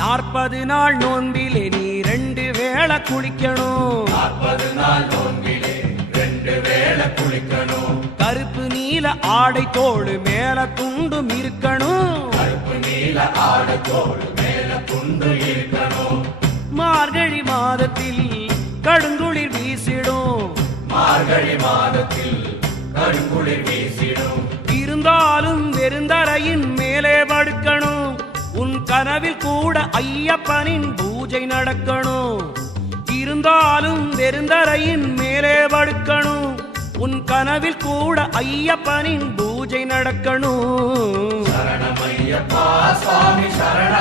40 நாள் நோன்பிலே நீ 2 வேளை குளிக்கணும். 40 நாள் நோன்பிலே 2 வேளை குளிக்கணும். கருப்பு நீல ஆடை தோடு மேல துண்டும் இருக்கணும். கருப்பு நீல ஆடை தோடு மேல துண்டு இருக்கணும். மார்கழி மாதத்தில் கடுங்குளிர் வீசிடும். மார்கழி மாதத்தில் கடுங்குளிர் வீசிடும். இருந்தாலும் வெறுந்தரையின் மேலே படுக்கணும். உன் கனவில் கூட ஐயப்பனின் பூஜை நடக்கணும். இருந்தாலும் வெறுந்தரையின் மேலே படுக்கணும். உன் கனவில் கூட ஐயப்பனின் பூஜை நடக்கணும். சரணமையப்பா சுவாமி சரணம்.